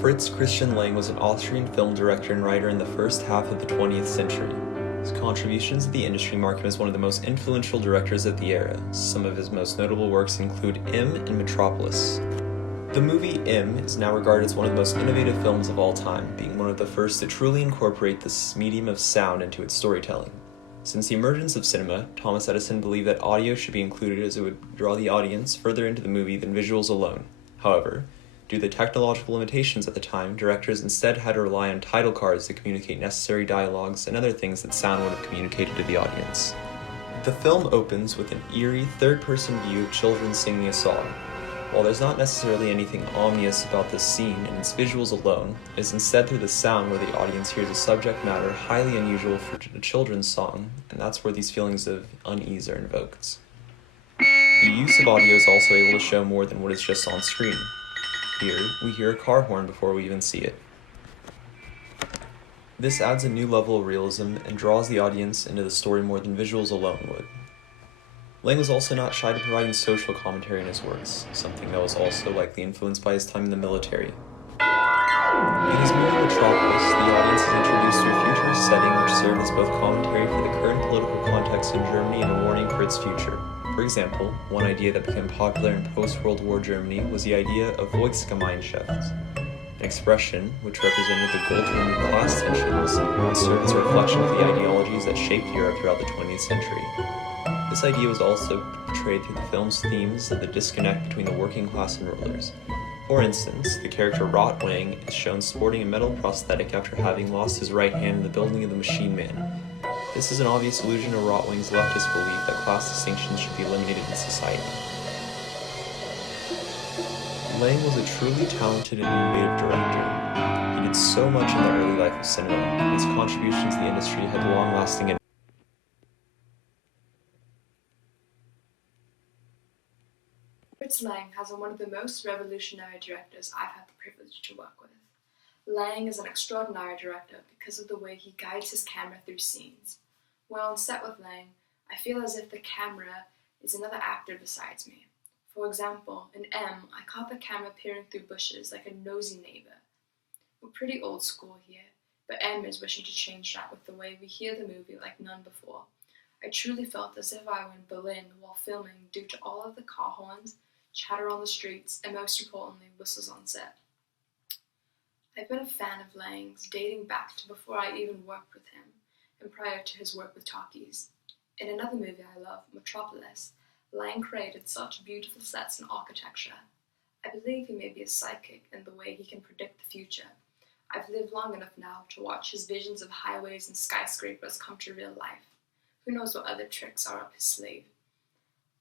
Fritz Lang was an Austrian film director and writer in the first half of the 20th century. His contributions to the industry mark him as one of the most influential directors of the era. Some of his most notable works include M and Metropolis. The movie M is now regarded as one of the most innovative films of all time, being one of the first to truly incorporate this medium of sound into its storytelling. Since the emergence of cinema, Thomas Edison believed that audio should be included as it would draw the audience further into the movie than visuals alone. However, due to the technological limitations at the time, directors instead had to rely on title cards to communicate necessary dialogues and other things that sound would have communicated to the audience. The film opens with an eerie, third-person view of children singing a song. While there's not necessarily anything ominous about this scene and its visuals alone, it is instead through the sound where the audience hears a subject matter highly unusual for a children's song, and that's where these feelings of unease are invoked. The use of audio is also able to show more than what is just on screen. Here, we hear a car horn before we even see it. This adds a new level of realism and draws the audience into the story more than visuals alone would. Lang was also not shy to providing social commentary in his works, something that was also likely influenced by his time in the military. In his movie Metropolis, the audience is introduced to a futurist setting which served as both commentary for the current political context in Germany and a warning for its future. For example, one idea that became popular in post-World War Germany was the idea of Volksgemeinschaft, an expression which represented the goal to remove class tensions and served as a reflection of the ideologies that shaped Europe throughout the 20th century. This idea was also portrayed through the film's themes of the disconnect between the working class and rulers. For instance, the character Rot Wang is shown sporting a metal prosthetic after having lost his right hand in the building of the Machine Man. This is an obvious allusion to Rot Wang's leftist belief that class distinctions should be eliminated in society. Lang was a truly talented and innovative director. He did so much in the early life of cinema, and his contributions to the industry had long-lasting impact. Fritz Lang has been one of the most revolutionary directors I've had the privilege to work with. Lang is an extraordinary director because of the way he guides his camera through scenes. When on set with Lang, I feel as if the camera is another actor besides me. For example, in M, I caught the camera peering through bushes like a nosy neighbor. We're pretty old school here, but M is wishing to change that with the way we hear the movie like none before. I truly felt as if I were in Berlin while filming due to all of the car horns, chatter on the streets, and most importantly, whistles on set. I've been a fan of Lang's dating back to before I even worked with him, and prior to his work with talkies. In another movie I love, Metropolis, Lang created such beautiful sets and architecture. I believe he may be a psychic in the way he can predict the future. I've lived long enough now to watch his visions of highways and skyscrapers come to real life. Who knows what other tricks are up his sleeve?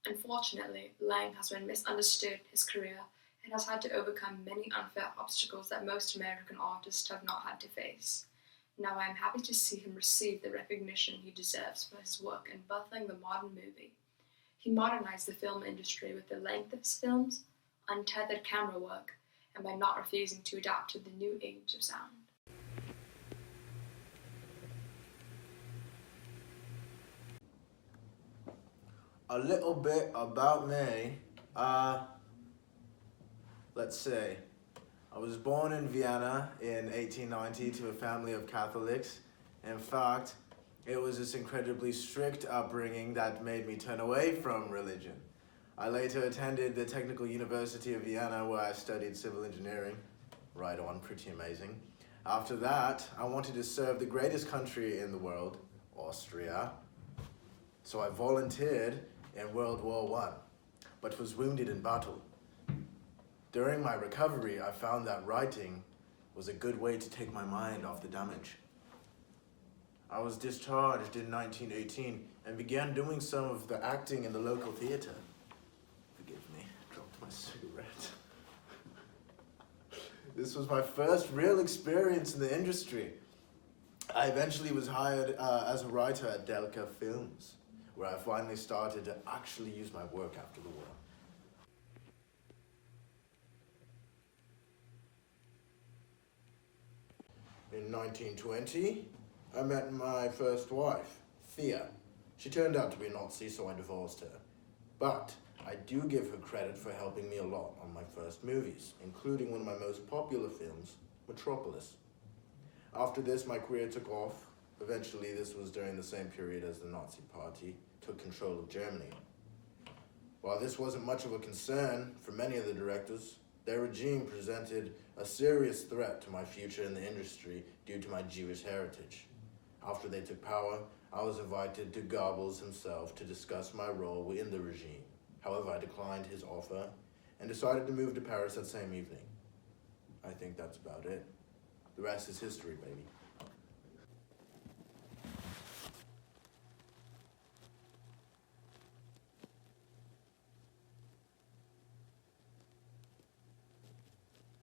Unfortunately, Lang has been misunderstood in his career and has had to overcome many unfair obstacles that most American artists have not had to face. Now I am happy to see him receive the recognition he deserves for his work in birthing the modern movie. He modernized the film industry with the length of his films, untethered camera work, and by not refusing to adapt to the new age of sound. A little bit about me. Let's see. I was born in Vienna in 1890 to a family of Catholics. In fact, it was this incredibly strict upbringing that made me turn away from religion. I later attended the Technical University of Vienna where I studied civil engineering. Right on, pretty amazing. After that, I wanted to serve the greatest country in the world, Austria. So I volunteered in World War I, but was wounded in battle. During my recovery, I found that writing was a good way to take my mind off the damage. I was discharged in 1918 and began doing some of the acting in the local theater. Forgive me, dropped my cigarette. This was my first real experience in the industry. I eventually was hired as a writer at Delca Films, where I finally started to actually use my work after the war. In 1920, I met my first wife, Thea. She turned out to be a Nazi, so I divorced her. But I do give her credit for helping me a lot on my first movies, including one of my most popular films, Metropolis. After this, my career took off. Eventually, this was during the same period as the Nazi Party took control of Germany. While this wasn't much of a concern for many of the directors, their regime presented a serious threat to my future in the industry due to my Jewish heritage. After they took power, I was invited to Goebbels himself to discuss my role within the regime. However, I declined his offer and decided to move to Paris that same evening. I think that's about it. The rest is history, baby.